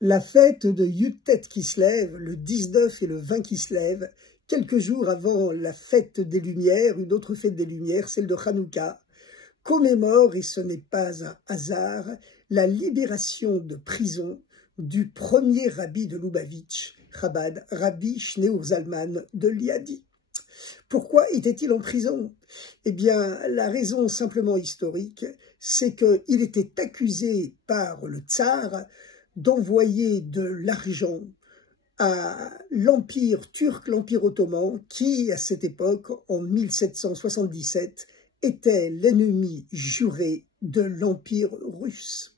La fête de Yud-Tet Kislev, le 19 et le 20 Kislev, quelques jours avant la fête des Lumières, une autre fête des Lumières, celle de Hanouka, commémore, et ce n'est pas un hasard, la libération de prison du premier rabbi de Lubavitch, Chabad, Rabbi Shneur Zalman de Liadi. Pourquoi était-il en prison? Eh bien, la raison simplement historique, c'est qu'il était accusé par le tsar d'envoyer de l'argent à l'Empire turc, l'Empire ottoman, qui, à cette époque, en 1777, était l'ennemi juré de l'Empire russe.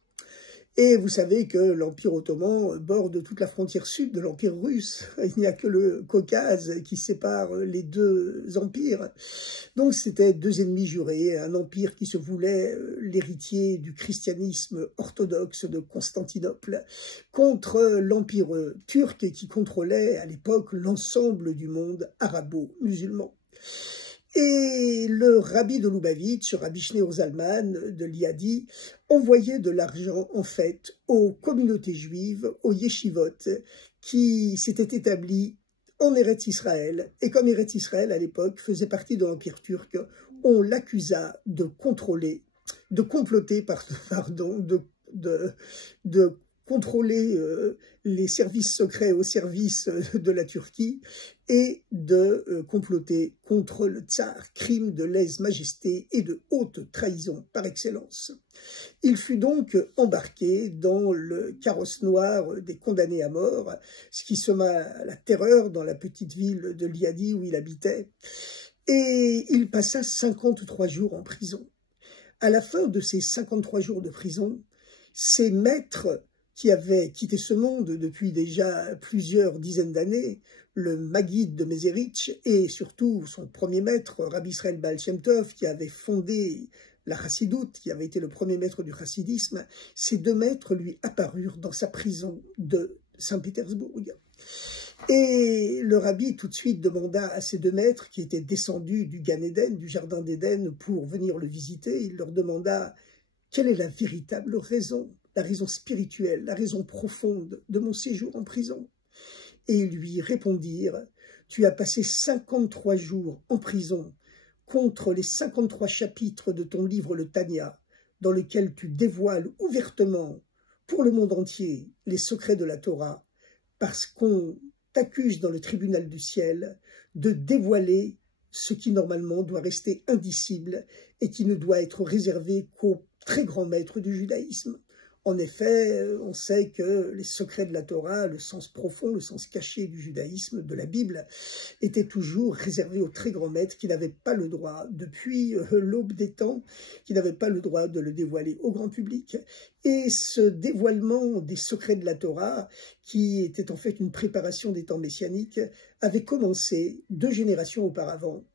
Et vous savez que l'Empire ottoman borde toute la frontière sud de l'Empire russe. Il n'y a que le Caucase qui sépare les deux empires. Donc c'était deux ennemis jurés, un empire qui se voulait l'héritier du christianisme orthodoxe de Constantinople, contre l'Empire turc qui contrôlait à l'époque l'ensemble du monde arabo-musulman. Et le rabbi de Lubavitch, Rabbi Shneur Zalman de Liadi, envoyait de l'argent en fait aux communautés juives, aux yeshivot, qui s'étaient établies en Eretz Israël. Et comme Eretz Israël à l'époque faisait partie de l'Empire turc, on l'accusa de comploter, contrôler les services secrets au service de la Turquie et de comploter contre le tsar, crime de lèse-majesté et de haute trahison par excellence. Il fut donc embarqué dans le carrosse noir des condamnés à mort, ce qui sema la terreur dans la petite ville de Liadi où il habitait, et il passa 53 jours en prison. À la fin de ces 53 jours de prison, ses maîtres qui avait quitté ce monde depuis déjà plusieurs dizaines d'années, le Maguide de Mézérich et surtout son premier maître, Rabbi Israël Baal Shem Tov, qui avait fondé la Chassidoute, qui avait été le premier maître du chassidisme, ces deux maîtres lui apparurent dans sa prison de Saint-Pétersbourg. Et le rabbi tout de suite demanda à ces deux maîtres qui étaient descendus du Gan Eden, du Jardin d'Éden, pour venir le visiter, il leur demanda quelle est la véritable raison, la raison spirituelle, la raison profonde de mon séjour en prison. Et ils lui répondirent, tu as passé 53 jours en prison contre les 53 chapitres de ton livre le Tanya, dans lequel tu dévoiles ouvertement pour le monde entier les secrets de la Torah, parce qu'on t'accuse dans le tribunal du ciel de dévoiler ce qui normalement doit rester indicible et qui ne doit être réservé qu'aux très grands maîtres du judaïsme. En effet, on sait que les secrets de la Torah, le sens profond, le sens caché du judaïsme, de la Bible, étaient toujours réservés aux très grands maîtres qui n'avaient pas le droit, depuis l'aube des temps, qui n'avaient pas le droit de le dévoiler au grand public. Et ce dévoilement des secrets de la Torah, qui était en fait une préparation des temps messianiques, avait commencé 2 générations auparavant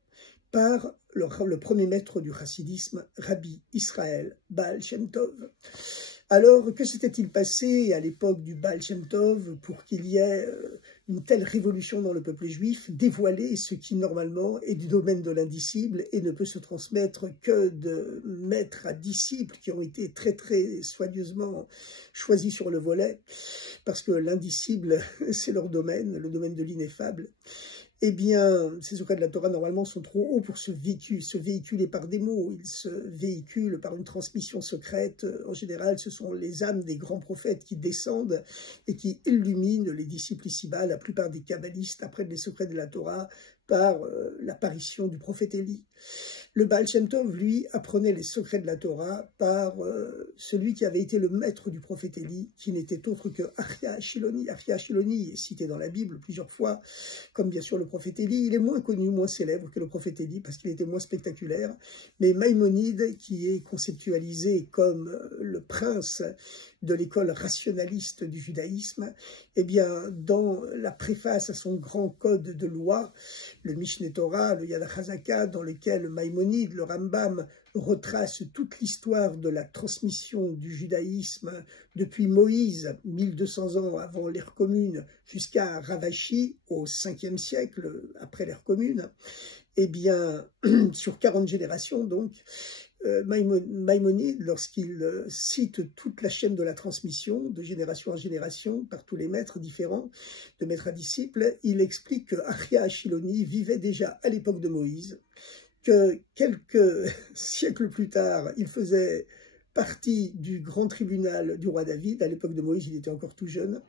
par le premier maître du chassidisme, Rabbi Israël Baal Shem Tov. Alors, que s'était-il passé à l'époque du Baal Shem Tov pour qu'il y ait une telle révolution dans le peuple juif, dévoiler ce qui normalement est du domaine de l'indicible et ne peut se transmettre que de maîtres à disciples qui ont été très très soigneusement choisis sur le volet, parce que l'indicible c'est leur domaine, le domaine de l'ineffable. Eh bien, ces secrets de la Torah, normalement, sont trop hauts pour se véhiculer par des mots. Ils se véhiculent par une transmission secrète. En général, ce sont les âmes des grands prophètes qui descendent et qui illuminent les disciples ici-bas. La plupart des kabbalistes apprennent les secrets de la Torah par l'apparition du prophète Élie. Le Baal Shem Tov, lui, apprenait les secrets de la Torah par celui qui avait été le maître du prophète Élie, qui n'était autre que Achia Ashiloni. Achia Ashiloni est cité dans la Bible plusieurs fois, comme bien sûr le prophète Élie. Il est moins connu, moins célèbre que le prophète Élie, parce qu'il était moins spectaculaire. Mais Maïmonide, qui est conceptualisé comme le prince de l'école rationaliste du judaïsme, eh bien, dans la préface à son grand code de loi, le Mishneh Torah, le Yad HaChazaka, dans lequel Maïmonide, le Rambam, retrace toute l'histoire de la transmission du judaïsme depuis Moïse, 1200 ans avant l'ère commune, jusqu'à Ravashi, au 5e siècle après l'ère commune, eh bien, sur 40 générations donc, Maïmonide, lorsqu'il cite toute la chaîne de la transmission, de génération en génération, par tous les maîtres différents, de maître à disciple, il explique que Achia Achiloni vivait déjà à l'époque de Moïse, que quelques siècles plus tard, il faisait partie du grand tribunal du roi David. À l'époque de Moïse, il était encore tout jeune,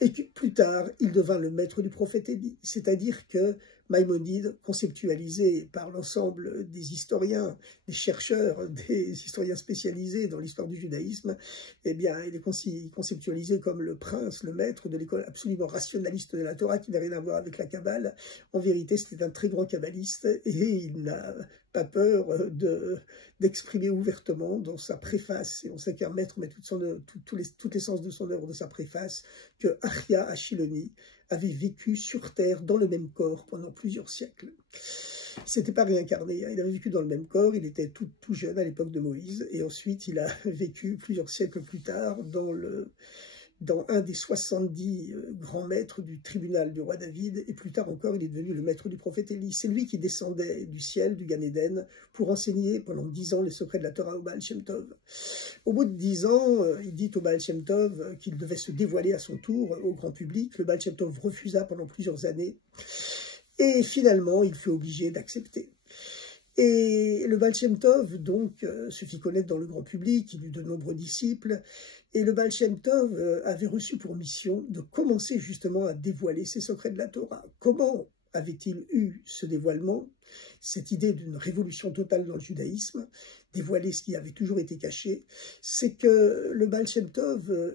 et que plus tard, il devint le maître du prophète Élie. C'est-à-dire que Maïmonide, conceptualisé par l'ensemble des historiens, des chercheurs, des historiens spécialisés dans l'histoire du judaïsme, eh bien, il est conceptualisé comme le prince, le maître de l'école absolument rationaliste de la Torah, qui n'a rien à voir avec la Kabbale. En vérité, c'était un très grand kabbaliste, et il n'a pas peur d'exprimer ouvertement dans sa préface, et on sait qu'un maître met toute l'essence de son œuvre de sa préface, que Achia Achiloni avait vécu sur terre dans le même corps pendant plusieurs siècles. C'était pas réincarné, hein. Il avait vécu dans le même corps, il était tout jeune à l'époque de Moïse, et ensuite il a vécu plusieurs siècles plus tard dans un des 70 grands maîtres du tribunal du roi David, et plus tard encore, il est devenu le maître du prophète Élie. C'est lui qui descendait du ciel, du Gan Eden, pour enseigner pendant 10 ans les secrets de la Torah au Baal Shem Tov. Au bout de 10 ans, il dit au Baal Shem Tov qu'il devait se dévoiler à son tour au grand public. Le Baal Shem Tov refusa pendant plusieurs années, et finalement, il fut obligé d'accepter. Et le Baal Shem Tov, donc, se fit connaître dans le grand public, il eut de nombreux disciples, et le Baal Shem Tov avait reçu pour mission de commencer justement à dévoiler ses secrets de la Torah. Comment avait-il eu ce dévoilement, cette idée d'une révolution totale dans le judaïsme, dévoiler ce qui avait toujours été caché? C'est que le Baal Shem Tov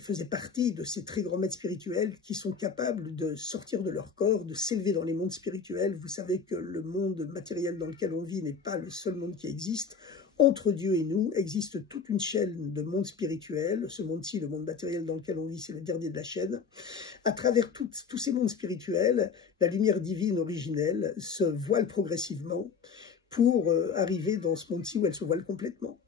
faisait partie de ces très grands maîtres spirituels qui sont capables de sortir de leur corps, de s'élever dans les mondes spirituels. Vous savez que le monde matériel dans lequel on vit n'est pas le seul monde qui existe. Entre Dieu et nous existe toute une chaîne de mondes spirituels. Ce monde-ci, le monde matériel dans lequel on vit, c'est le dernier de la chaîne. À travers tous ces mondes spirituels, la lumière divine originelle se voile progressivement pour arriver dans ce monde-ci où elle se voile complètement.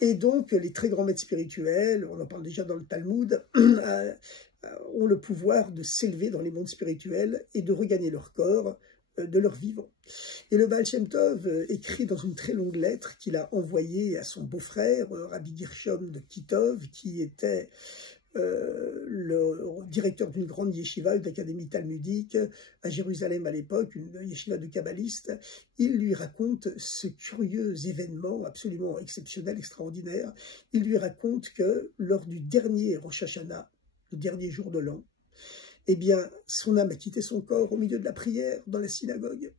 Et donc, les très grands maîtres spirituels, on en parle déjà dans le Talmud, ont le pouvoir de s'élever dans les mondes spirituels et de regagner leur corps de leur vivant. Et le Baal Shem Tov écrit dans une très longue lettre qu'il a envoyée à son beau-frère, Rabbi Gershom de Kitov, qui était le directeur d'une grande yeshiva, une académie talmudique à Jérusalem à l'époque, une yeshiva de kabbalistes. Il lui raconte ce curieux événement absolument exceptionnel, extraordinaire. Il lui raconte que lors du dernier Rosh Hashanah, le dernier jour de l'an, eh bien, son âme a quitté son corps au milieu de la prière dans la synagogue.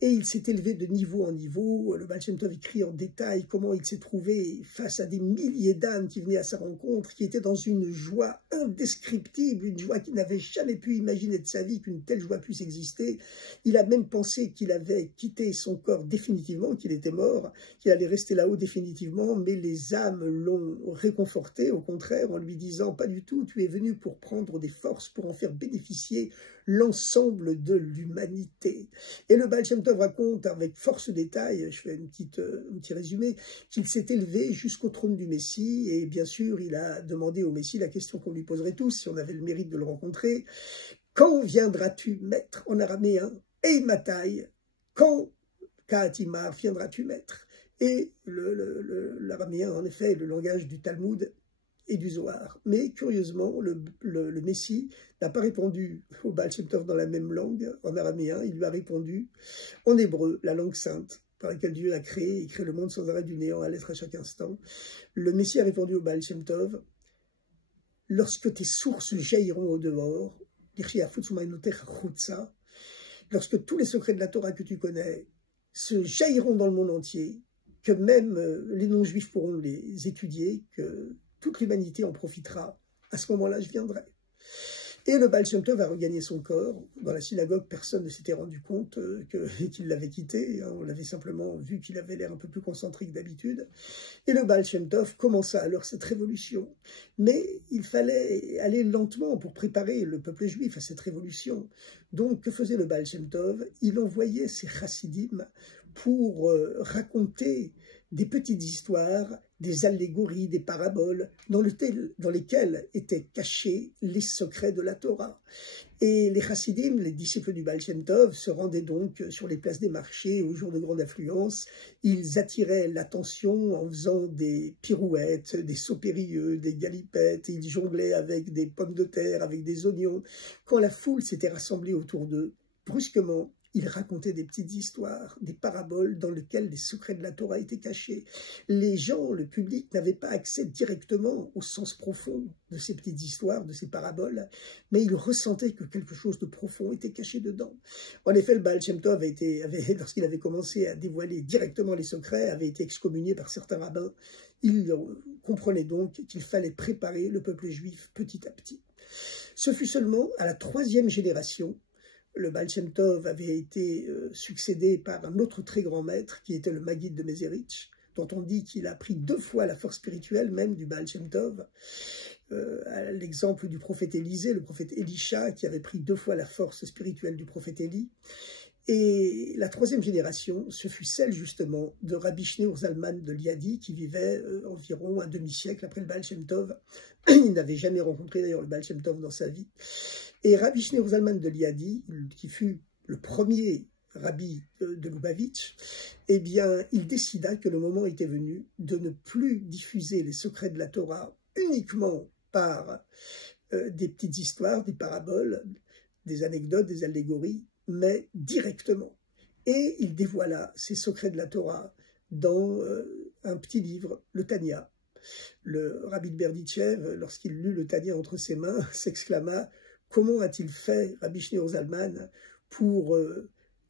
Et il s'est élevé de niveau en niveau. Le Baal Shem Tov écrit en détail comment il s'est trouvé face à des milliers d'âmes qui venaient à sa rencontre, qui étaient dans une joie indescriptible, une joie qu'il n'avait jamais pu imaginer de sa vie, qu'une telle joie puisse exister. Il a même pensé qu'il avait quitté son corps définitivement, qu'il était mort, qu'il allait rester là-haut définitivement, mais les âmes l'ont réconforté, au contraire, en lui disant « Pas du tout, tu es venu pour prendre des forces, pour en faire bénéficier l'ensemble de l'humanité. » Et le Baal Shem Tov raconte avec force détail, je fais un petit résumé, qu'il s'est élevé jusqu'au trône du Messie, et bien sûr, il a demandé au Messie la question qu'on lui poserait tous, si on avait le mérite de le rencontrer. Quand viendras-tu, maître, en araméen, et Matai, quand, Kaatimar, viendras-tu, maître? Et l'araméen, en effet, est le langage du Talmud et du Zohar. Mais curieusement, le Messie n'a pas répondu au Baal Shem Tov dans la même langue, en araméen, il lui a répondu en hébreu, la langue sainte, par laquelle Dieu a créé le monde sans arrêt du néant à l'être à chaque instant. Le Messie a répondu au Baal Shem Tov, lorsque tes sources jailliront au dehors, lorsque tous les secrets de la Torah que tu connais se jailliront dans le monde entier, que même les non-juifs pourront les étudier, que toute l'humanité en profitera, à ce moment-là, je viendrai. Et le Baal Shem Tov a regagné son corps. Dans la synagogue, personne ne s'était rendu compte qu'il l'avait quitté. On l'avait simplement vu qu'il avait l'air un peu plus concentré que d'habitude. Et le Baal Shem Tov commença alors cette révolution. Mais il fallait aller lentement pour préparer le peuple juif à cette révolution. Donc, que faisait le Baal Shem Tov? Il envoyait ses chassidim pour raconter des petites histoires, des allégories, des paraboles, dans lesquelles étaient cachés les secrets de la Torah. Et les chassidim, les disciples du Baal Shem Tov, se rendaient donc sur les places des marchés aux jours de grande affluence. Ils attiraient l'attention en faisant des pirouettes, des sauts périlleux, des galipettes. Ils jonglaient avec des pommes de terre, avec des oignons. Quand la foule s'était rassemblée autour d'eux, brusquement, ils racontaient des petites histoires, des paraboles dans lesquelles les secrets de la Torah étaient cachés. Les gens, le public, n'avaient pas accès directement au sens profond de ces petites histoires, de ces paraboles, mais ils ressentaient que quelque chose de profond était caché dedans. En effet, le Baal Shem Tov lorsqu'il avait commencé à dévoiler directement les secrets, avait été excommunié par certains rabbins. Il comprenait donc qu'il fallait préparer le peuple juif petit à petit. Ce fut seulement à la 3e génération. Le Baal Shem Tov avait été succédé par un autre très grand maître qui était le Maguid de Mezerich, dont on dit qu'il a pris 2 fois la force spirituelle même du Baal Shem Tov, à l'exemple du prophète Élisée, le prophète Elisha, qui avait pris 2 fois la force spirituelle du prophète Élie. Et la 3e génération, ce fut celle justement de Rabbi Shneur Zalman de Liadi, qui vivait environ un demi-siècle après le Baal Shem Tov. Il n'avait jamais rencontré d'ailleurs le Baal Shem Tov dans sa vie. Et Rabbi Shneur Zalman de Liadi, qui fut le premier rabbi de Lubavitch, eh bien, il décida que le moment était venu de ne plus diffuser les secrets de la Torah uniquement par des petites histoires, des paraboles, des anecdotes, des allégories, mais directement. Et il dévoila ces secrets de la Torah dans un petit livre, le Tanya. Le rabbi de Berditchev, lorsqu'il lut le Tanya entre ses mains, s'exclama « Comment a-t-il fait, Rabbi Shneur Zalman, pour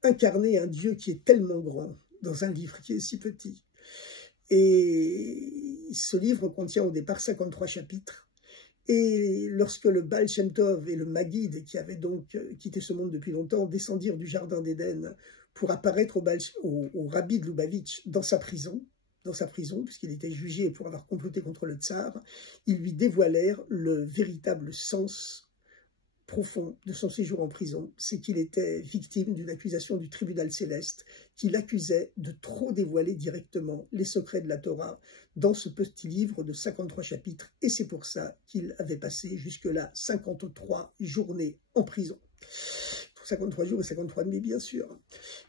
incarner un Dieu qui est tellement grand dans un livre qui est si petit ?» Et ce livre contient au départ 53 chapitres. Et lorsque le Baal Shem Tov et le Maguid, qui avaient donc quitté ce monde depuis longtemps, descendirent du jardin d'Éden pour apparaître au rabbi de Lubavitch dans sa prison, puisqu'il était jugé pour avoir comploté contre le tsar, ils lui dévoilèrent le véritable sens profond de son séjour en prison, c'est qu'il était victime d'une accusation du tribunal céleste qui l'accusait de trop dévoiler directement les secrets de la Torah dans ce petit livre de 53 chapitres, et c'est pour ça qu'il avait passé jusque-là 53 journées en prison. Pour 53 jours et 53 nuits, bien sûr.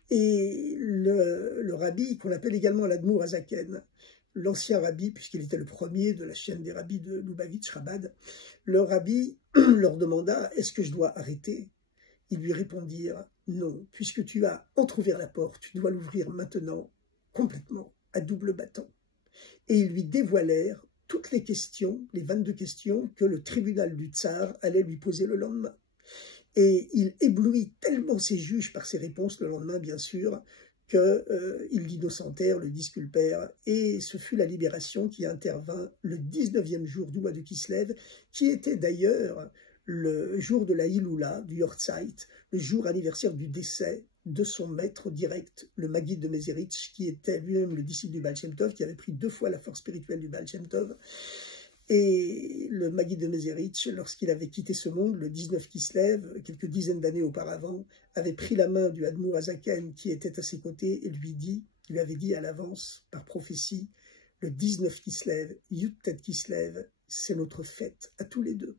Et le rabbi, qu'on appelle également l'Admour Azaken, l'ancien rabbi, puisqu'il était le premier de la chaîne des rabbis de Lubavitch, Chabad, le rabbi leur demanda « Est-ce que je dois arrêter ?» Ils lui répondirent « Non, puisque tu as entrouvert la porte, tu dois l'ouvrir maintenant, complètement, à double battant. » Et ils lui dévoilèrent toutes les questions, les 22 questions que le tribunal du tsar allait lui poser le lendemain. Et il éblouit tellement ses juges par ses réponses le lendemain, bien sûr, qu'ils l'innocentèrent, le disculpèrent, et ce fut la libération qui intervint le 19e jour du mois de Kislev, qui était d'ailleurs le jour de la Hiloula, du Yortzeit, le jour anniversaire du décès de son maître direct, le Maguid de Mezerich, qui était lui-même le disciple du Baal Shem Tov, qui avait pris 2 fois la force spirituelle du Baal Shem Tov. Et le Maguid de Mezerich, lorsqu'il avait quitté ce monde, le 19 Kislev, quelques dizaines d'années auparavant, avait pris la main du Admour Azaken qui était à ses côtés et lui avait dit à l'avance, par prophétie, le 19 Kislev, Yud-Tet Kislev, c'est notre fête à tous les deux.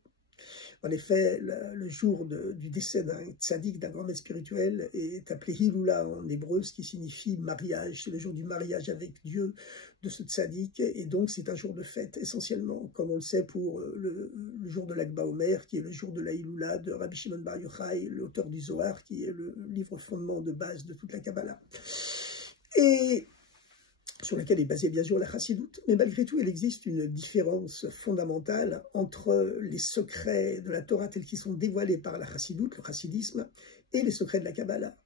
En effet, le jour du décès d'un tzaddik, d'un grand maître spirituel, est appelé Hiloula en hébreu, ce qui signifie mariage. C'est le jour du mariage avec Dieu de ce tzaddik, et donc c'est un jour de fête essentiellement, comme on le sait pour le jour de l'Akba Omer, qui est le jour de la Hiloula de Rabbi Shimon Bar Yochai, l'auteur du Zohar, qui est le livre fondement de base de toute la Kabbalah. Et sur laquelle est basée bien sûr la chassidoute, mais malgré tout, il existe une différence fondamentale entre les secrets de la Torah tels qu'ils sont dévoilés par la chassidoute, le chassidisme, et les secrets de la Kabbalah.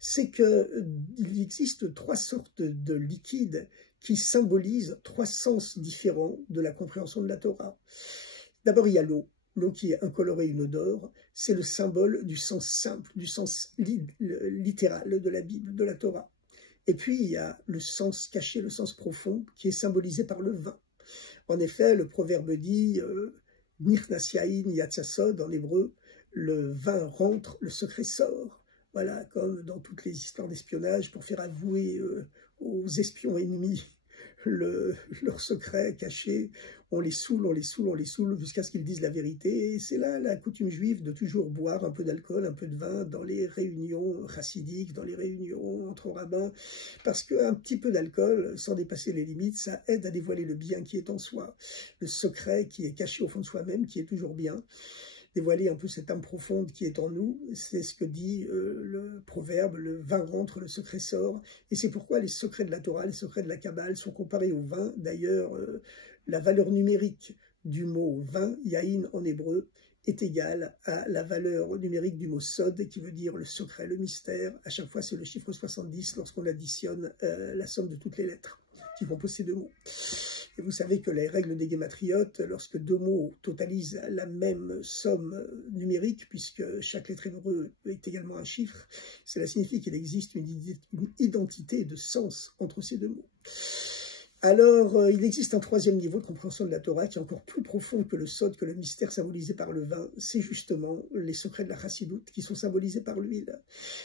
C'est qu'il existe 3 sortes de liquides qui symbolisent 3 sens différents de la compréhension de la Torah. D'abord, il y a l'eau. L'eau qui est incolorée, inodore, c'est le symbole du sens simple, du sens littéral de la Bible, de la Torah. Et puis, il y a le sens caché, le sens profond, qui est symbolisé par le vin. En effet, le proverbe dit « Nichnas yain yatsasod » en hébreu, le vin rentre, le secret sort. Voilà, comme dans toutes les histoires d'espionnage, pour faire avouer aux espions ennemis leurs secrets cachés, on les saoule, on les saoule, on les saoule jusqu'à ce qu'ils disent la vérité. Et c'est là la coutume juive de toujours boire un peu d'alcool, un peu de vin dans les réunions chassidiques, dans les réunions entre rabbins, parce qu'un petit peu d'alcool, sans dépasser les limites, ça aide à dévoiler le bien qui est en soi, le secret qui est caché au fond de soi-même, qui est toujours bien. Dévoiler un peu cette âme profonde qui est en nous, c'est ce que dit le proverbe, le vin rentre, le secret sort, et c'est pourquoi les secrets de la Torah, les secrets de la Kabbale sont comparés au vin. D'ailleurs, la valeur numérique du mot vin, yaïn en hébreu, est égale à la valeur numérique du mot sod, qui veut dire le secret, le mystère. À chaque fois, c'est le chiffre 70 lorsqu'on additionne la somme de toutes les lettres qui composent ces deux mots. Et vous savez que les règles des guématriotes, lorsque deux mots totalisent la même somme numérique, puisque chaque lettre hébreu est également un chiffre, cela signifie qu'il existe une identité de sens entre ces deux mots. Alors, il existe un troisième niveau de compréhension de la Torah qui est encore plus profond que le sod, que le mystère symbolisé par le vin. C'est justement les secrets de la chassidoute qui sont symbolisés par l'huile.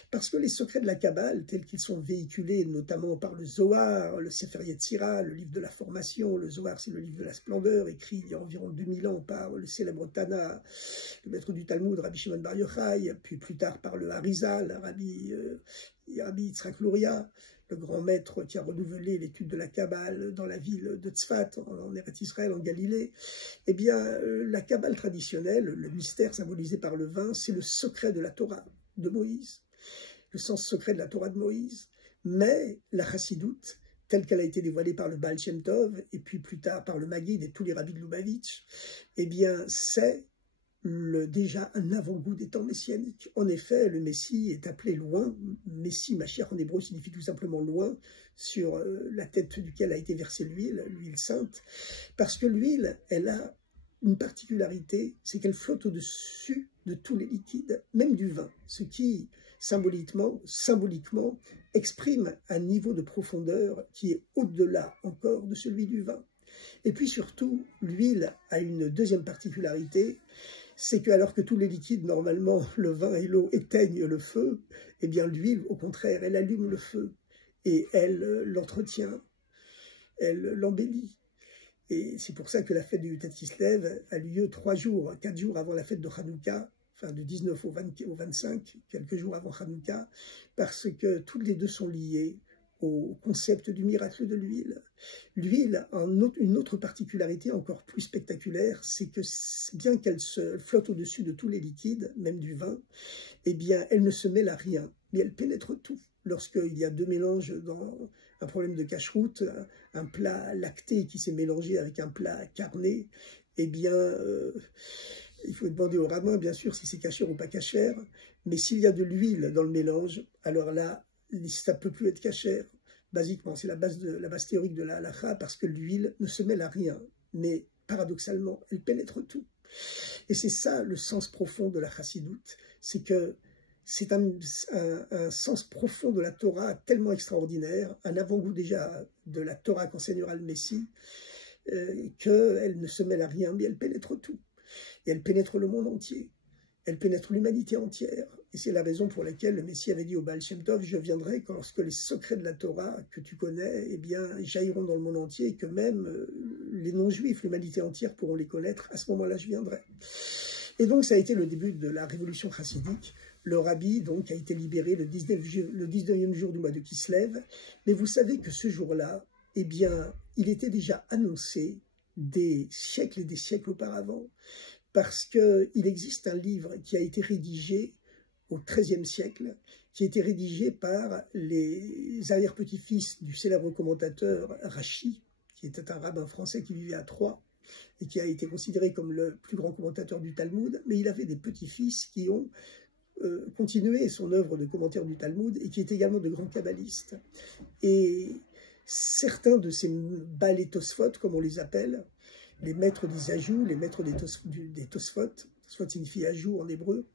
Parce que les secrets de la Kabbale, tels qu'ils sont véhiculés notamment par le Zohar, le Sefer Yetzira, le livre de la formation, le Zohar c'est le livre de la splendeur, écrit il y a environ 2000 ans par le célèbre Tana, le maître du Talmud, Rabbi Shimon Bar Yochai, puis plus tard par le Harizal, Rabbi Yitzhak Luria, le grand maître qui a renouvelé l'étude de la Kabbale dans la ville de Tzfat, en Eretz Israël, en Galilée. Eh bien, la Kabbale traditionnelle, le mystère symbolisé par le vin, c'est le secret de la Torah de Moïse, le sens secret de la Torah de Moïse. Mais la chassidoute, telle qu'elle a été dévoilée par le Baal Shem Tov, et puis plus tard par le Maguid et tous les rabbis de Lubavitch, eh bien, c'est déjà un avant-goût des temps messianiques. En effet, le Messie est appelé loin. Messie, Mashiach en hébreu, signifie tout simplement loin, sur la tête duquel a été versée l'huile sainte, parce que l'huile, elle a une particularité, c'est qu'elle flotte au-dessus de tous les liquides, même du vin, ce qui, symboliquement, exprime un niveau de profondeur qui est au-delà encore de celui du vin. Et puis surtout, l'huile a une deuxième particularité, c'est que alors que tous les liquides, normalement, le vin et l'eau éteignent le feu, eh bien l'huile, au contraire, elle allume le feu et elle l'entretient, elle l'embellit. Et c'est pour ça que la fête du Yutet Kislev a lieu 4 jours avant la fête de Hanouka, enfin du 19 au 25, quelques jours avant Hanouka, parce que toutes les deux sont liées au concept du miracle de l'huile. L'huile a une autre particularité encore plus spectaculaire, c'est que bien qu'elle se flotte au-dessus de tous les liquides, même du vin, eh bien elle ne se mêle à rien, mais elle pénètre tout. Lorsqu'il y a deux mélanges dans un problème de cacheroute, un plat lacté qui s'est mélangé avec un plat carné, eh bien il faut demander au rabbin, bien sûr, si c'est cachère ou pas cachère, mais s'il y a de l'huile dans le mélange, alors là, ça ne peut plus être cachère. Basiquement, c'est la base théorique de la halakha, parce que l'huile ne se mêle à rien. Mais paradoxalement, elle pénètre tout. Et c'est ça le sens profond de la chassidoute, c'est que c'est un sens profond de la Torah tellement extraordinaire, un avant-goût déjà de la Torah qu'enseignera le Messie, qu'elle ne se mêle à rien, mais elle pénètre tout. Et elle pénètre le monde entier. Elle pénètre l'humanité entière. Et c'est la raison pour laquelle le Messie avait dit au Baal Shem Tov, je viendrai lorsque les secrets de la Torah que tu connais, eh bien, jailliront dans le monde entier, et que même les non-juifs, l'humanité entière pourront les connaître. À ce moment-là, je viendrai. Et donc, ça a été le début de la révolution chassidique. Le rabbi, donc, a été libéré le 19e jour du mois de Kislev. Mais vous savez que ce jour-là, eh bien, il était déjà annoncé des siècles et des siècles auparavant, parce qu'il existe un livre qui a été rédigé au XIIIe siècle, qui a été rédigé par les arrière-petits-fils du célèbre commentateur Rashi, qui était un rabbin français qui vivait à Troyes, et qui a été considéré comme le plus grand commentateur du Talmud, mais il avait des petits-fils qui ont continué son œuvre de commentaire du Talmud, et qui étaient également de grands kabbalistes. Et certains de ces Baalei Tosfot, comme on les appelle, les maîtres des ajouts, les maîtres des Tosfot, Tosfot signifie ajout en hébreu,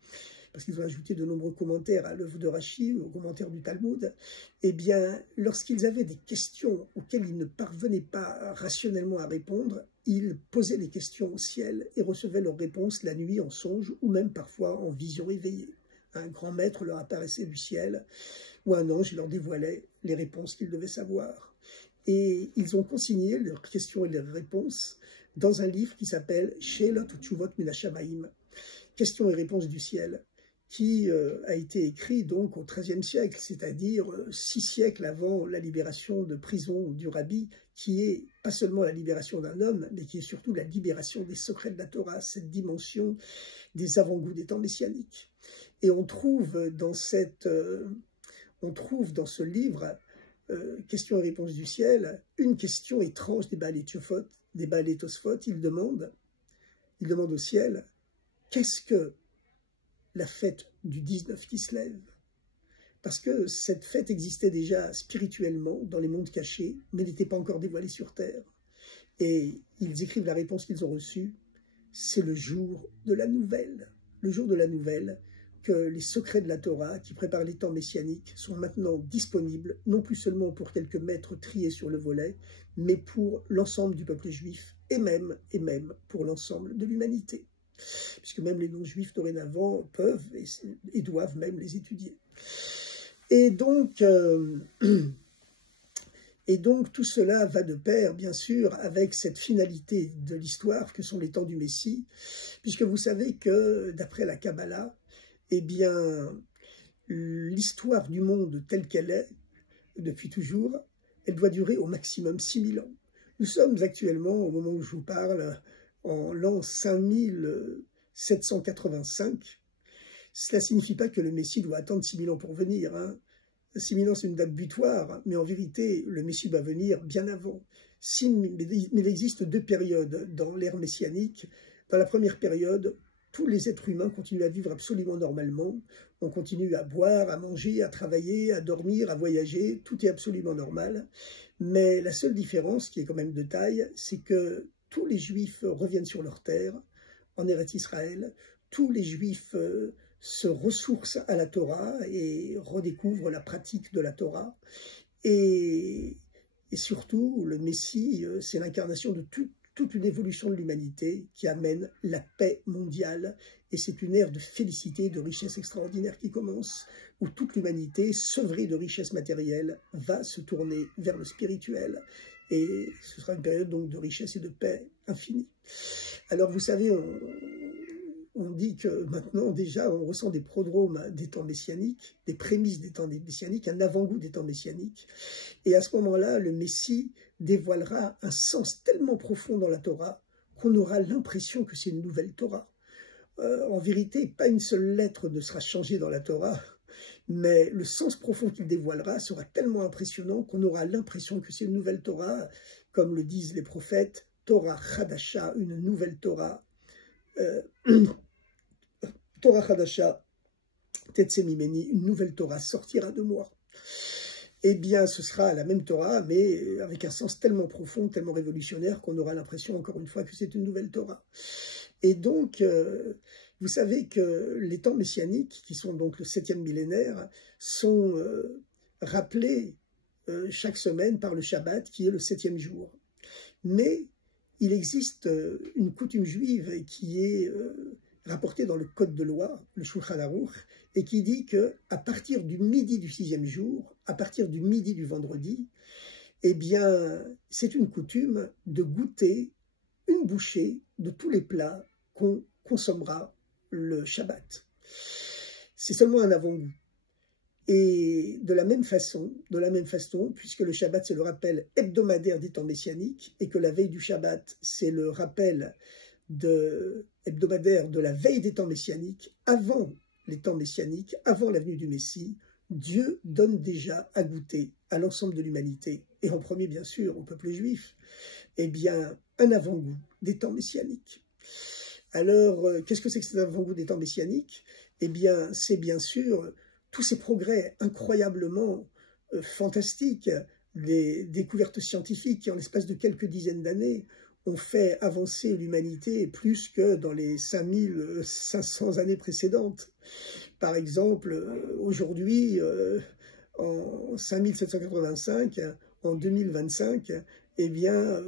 parce qu'ils ont ajouté de nombreux commentaires à l'œuvre de Rashi, aux commentaires du Talmud, eh bien, lorsqu'ils avaient des questions auxquelles ils ne parvenaient pas rationnellement à répondre, ils posaient des questions au ciel et recevaient leurs réponses la nuit en songe, ou même parfois en vision éveillée. Un grand maître leur apparaissait du ciel, ou un ange leur dévoilait les réponses qu'ils devaient savoir. et ils ont consigné leurs questions et leurs réponses dans un livre qui s'appelle Sheelot Utshuvot Min HaShamayim, questions et réponses du ciel, qui a été écrit donc au XIIIe siècle, c'est-à-dire 6 siècles avant la libération de prison du Rabbi, qui est pas seulement la libération d'un homme, mais qui est surtout la libération des secrets de la Torah, cette dimension des avant-goûts des temps messianiques. Et on trouve dans ce livre, questions et réponses du ciel, une question étrange des Baalei Tosfot. Il demande au ciel, qu'est-ce que la fête du 19 Kislev? Parce que cette fête existait déjà spirituellement dans les mondes cachés, mais n'était pas encore dévoilée sur terre. Et ils écrivent la réponse qu'ils ont reçue, c'est le jour de la nouvelle. Le jour de la nouvelle, que les secrets de la Torah, qui préparent les temps messianiques, sont maintenant disponibles, non plus seulement pour quelques maîtres triés sur le volet, mais pour l'ensemble du peuple juif, et même pour l'ensemble de l'humanité. Puisque même les non-juifs dorénavant peuvent et doivent même les étudier. Et donc tout cela va de pair, bien sûr, avec cette finalité de l'histoire que sont les temps du Messie, puisque vous savez que, d'après la Kabbalah, eh bien, l'histoire du monde telle qu'elle est, depuis toujours, elle doit durer au maximum 6000 ans. Nous sommes actuellement, au moment où je vous parle, en l'an 5785. Cela ne signifie pas que le Messie doit attendre 6000 ans pour venir. 6000 ans, c'est une date butoir, mais en vérité, le Messie va venir bien avant. Il existe 2 périodes dans l'ère messianique. Dans la première période, tous les êtres humains continuent à vivre absolument normalement. On continue à boire, à manger, à travailler, à dormir, à voyager. Tout est absolument normal. Mais la seule différence, qui est quand même de taille, c'est que tous les Juifs reviennent sur leur terre, en Eretz Israël. Tous les Juifs se ressourcent à la Torah et redécouvrent la pratique de la Torah. Et surtout, le Messie, c'est l'incarnation de toute une évolution de l'humanité qui amène la paix mondiale. Et c'est une ère de félicité, de richesse extraordinaire qui commence, où toute l'humanité, sevrée de richesse matérielle, va se tourner vers le spirituel. Et ce sera une période donc de richesse et de paix infinie. Alors vous savez, on dit que maintenant déjà on ressent des prodromes des temps messianiques, des prémices des temps messianiques, un avant-goût des temps messianiques. Et à ce moment-là, le Messie dévoilera un sens tellement profond dans la Torah qu'on aura l'impression que c'est une nouvelle Torah. En vérité, pas une seule lettre ne sera changée dans la Torah, mais le sens profond qu'il dévoilera sera tellement impressionnant qu'on aura l'impression que c'est une nouvelle Torah, comme le disent les prophètes, Torah Chadasha, une nouvelle Torah. Torah Chadasha, Tetsé Mimeni, une nouvelle Torah sortira de moi. Eh bien, ce sera la même Torah, mais avec un sens tellement profond, tellement révolutionnaire, qu'on aura l'impression, encore une fois, que c'est une nouvelle Torah. Et donc, vous savez que les temps messianiques, qui sont donc le 7e millénaire, sont rappelés chaque semaine par le Shabbat, qui est le 7e jour. Mais il existe une coutume juive qui est rapportée dans le Code de loi, le Shulchan Aruch, et qui dit qu'à partir du midi du 6e jour, à partir du midi du vendredi, eh bien, c'est une coutume de goûter une bouchée de tous les plats qu'on consommera le Shabbat. C'est seulement un avant-goût. Et de la même façon, puisque le Shabbat c'est le rappel hebdomadaire des temps messianiques et que la veille du Shabbat c'est le rappel hebdomadaire de la veille des temps messianiques, avant les temps messianiques, avant la venue du Messie, Dieu donne déjà à goûter à l'ensemble de l'humanité, et en premier bien sûr au peuple juif, eh bien un avant-goût des temps messianiques. Alors, qu'est-ce que c'est que cet avant-goût des temps messianiques? Eh bien, c'est bien sûr tous ces progrès incroyablement fantastiques, des découvertes scientifiques qui, en l'espace de quelques dizaines d'années, ont fait avancer l'humanité plus que dans les 5500 années précédentes. Par exemple, aujourd'hui, en 5785, en 2025, eh bien,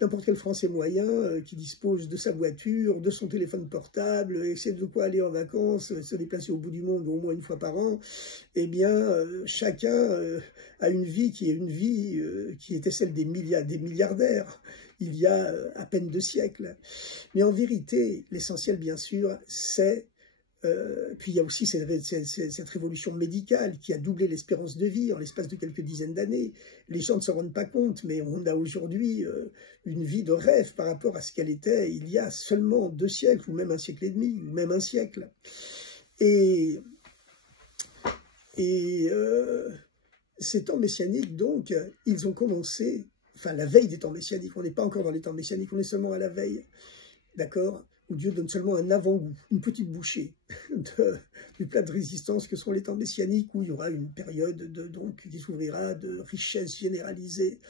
n'importe quel Français moyen qui dispose de sa voiture, de son téléphone portable, et sait de quoi aller en vacances, se déplacer au bout du monde au moins une fois par an, eh bien, chacun a une vie qui est une vie qui était celle des milliardaires il y a à peine 2 siècles. Mais en vérité, l'essentiel, bien sûr, c'est puis il y a aussi cette révolution médicale qui a doublé l'espérance de vie en l'espace de quelques dizaines d'années. Les gens ne s'en rendent pas compte, mais on a aujourd'hui une vie de rêve par rapport à ce qu'elle était il y a seulement 2 siècles, ou même 1 siècle et demi, ou même 1 siècle. Et ces temps messianiques, donc, ils ont commencé, enfin la veille des temps messianiques, on n'est pas encore dans les temps messianiques, on est seulement à la veille, d'accord, où Dieu donne seulement un avant-goût, une petite bouchée du plat de résistance que seront les temps messianiques, où il y aura une période donc, qui s'ouvrira de richesse généralisée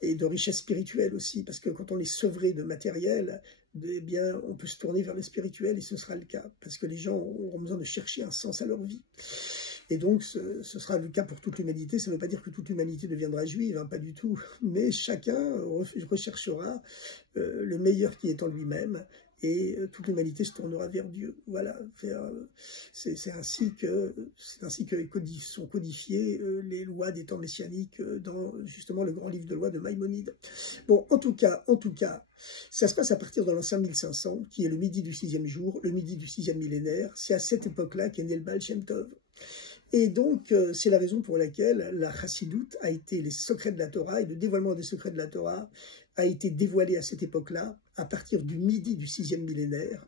et de richesse spirituelle aussi, parce que quand on est sevré de matériel, eh bien, on peut se tourner vers le spirituel, et ce sera le cas, parce que les gens auront besoin de chercher un sens à leur vie. Et donc, ce sera le cas pour toute l'humanité. Ça ne veut pas dire que toute l'humanité deviendra juive, hein, pas du tout. Mais chacun recherchera le meilleur qui est en lui-même, et toute l'humanité se tournera vers Dieu. Voilà, c'est ainsi que sont codifiées les lois des temps messianiques dans justement le grand livre de loi de Maïmonide. Bon, en tout cas, ça se passe à partir de l'an 5500, qui est le midi du 6e jour, le midi du 6e millénaire. C'est à cette époque-là qu'est né le Baal Shem Tov. Et donc, c'est la raison pour laquelle la chassidoute a été, les secrets de la Torah et le dévoilement des secrets de la Torah a été dévoilé à cette époque-là, à partir du midi du 6e millénaire,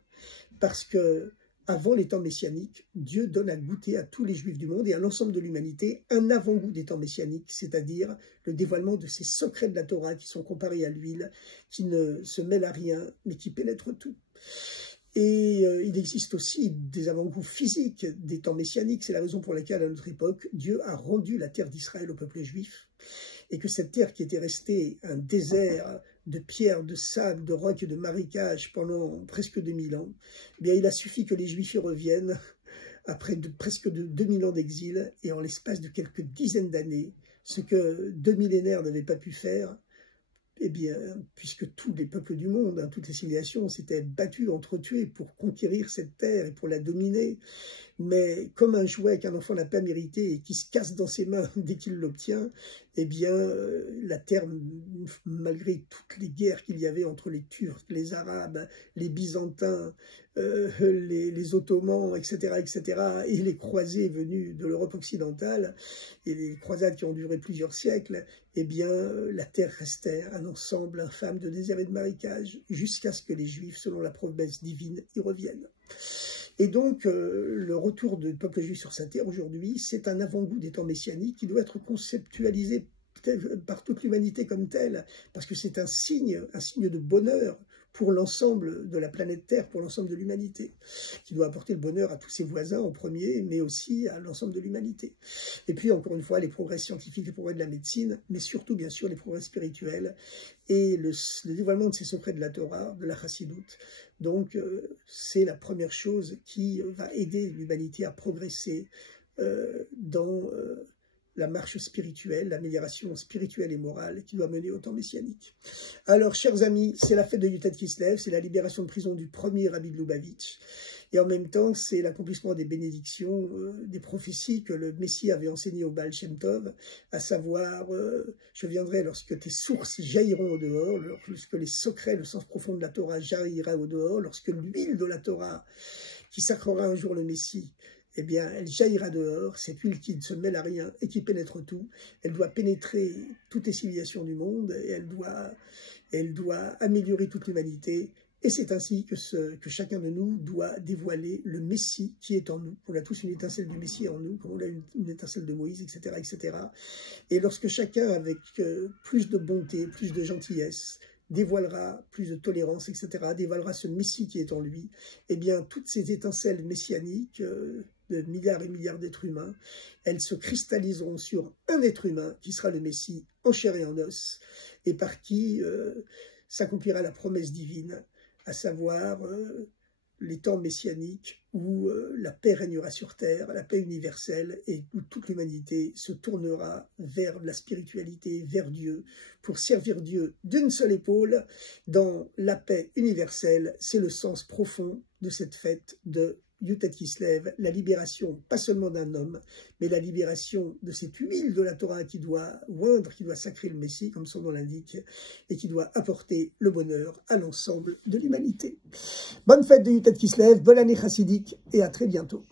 parce que avant les temps messianiques, Dieu donne à goûter à tous les juifs du monde et à l'ensemble de l'humanité un avant-goût des temps messianiques, c'est-à-dire le dévoilement de ces secrets de la Torah qui sont comparés à l'huile, qui ne se mêlent à rien, mais qui pénètrent tout. Et il existe aussi des avant-goûts physiques des temps messianiques. C'est la raison pour laquelle, à notre époque, Dieu a rendu la terre d'Israël au peuple juif, et que cette terre qui était restée un désert de pierres, de sable, de rocs et de marécages pendant presque 2000 ans, eh bien, il a suffi que les Juifs y reviennent après presque 2000 ans d'exil, et en l'espace de quelques dizaines d'années, ce que 2 millénaires n'avaient pas pu faire, eh bien, puisque tous les peuples du monde, hein, toutes les civilisations s'étaient battues, entretuées pour conquérir cette terre et pour la dominer, mais comme un jouet qu'un enfant n'a pas mérité et qui se casse dans ses mains dès qu'il l'obtient, eh bien, la terre, malgré toutes les guerres qu'il y avait entre les Turcs, les Arabes, les Byzantins, les Ottomans, etc., et les croisés venus de l'Europe occidentale, et les croisades qui ont duré plusieurs siècles, eh bien, la terre restait un ensemble infâme de déserts et de marécages, jusqu'à ce que les Juifs, selon la promesse divine, y reviennent. Et donc, le retour du peuple juif sur sa terre aujourd'hui, c'est un avant-goût des temps messianiques qui doit être conceptualisé par toute l'humanité comme tel, parce que c'est un signe de bonheur pour l'ensemble de la planète Terre, pour l'ensemble de l'humanité, qui doit apporter le bonheur à tous ses voisins en premier, mais aussi à l'ensemble de l'humanité. Et puis, encore une fois, les progrès scientifiques, les progrès de la médecine, mais surtout, bien sûr, les progrès spirituels, et le dévoilement de ces secrets de la Torah, de la chassidoute. Donc, c'est la première chose qui va aider l'humanité à progresser dans la marche spirituelle, l'amélioration spirituelle et morale qui doit mener au temps messianique. Alors, chers amis, c'est la fête de Yutat Kislev, c'est la libération de prison du premier Rabbi de Lubavitch, et en même temps, c'est l'accomplissement des bénédictions, des prophéties que le Messie avait enseignées au Baal Shem Tov, à savoir, je viendrai lorsque tes sources jailliront au dehors, lorsque les secrets, le sens profond de la Torah jaillira au dehors, lorsque l'huile de la Torah, qui sacrera un jour le Messie, eh bien, elle jaillira dehors, cette huile qui ne se mêle à rien et qui pénètre tout. Elle doit pénétrer toutes les civilisations du monde, et elle doit améliorer toute l'humanité. Et c'est ainsi que chacun de nous doit dévoiler le Messie qui est en nous. On a tous une étincelle du Messie en nous, comme on a une étincelle de Moïse, etc., etc. Et lorsque chacun, avec plus de bonté, plus de gentillesse, dévoilera plus de tolérance, etc., dévoilera ce Messie qui est en lui, eh bien, toutes ces étincelles messianiques de milliards et milliards d'êtres humains, elles se cristalliseront sur un être humain qui sera le Messie en chair et en os, et par qui s'accomplira la promesse divine, à savoir les temps messianiques où la paix régnera sur terre, la paix universelle, et où toute l'humanité se tournera vers la spiritualité, vers Dieu, pour servir Dieu d'une seule épaule. Dans la paix universelle, c'est le sens profond de cette fête de Yutet Kislev, la libération, pas seulement d'un homme, mais la libération de cette huile de la Torah qui doit oindre, qui doit sacrer le Messie, comme son nom l'indique, et qui doit apporter le bonheur à l'ensemble de l'humanité. Bonne fête de Yutet Kislev, bonne année chassidique, et à très bientôt.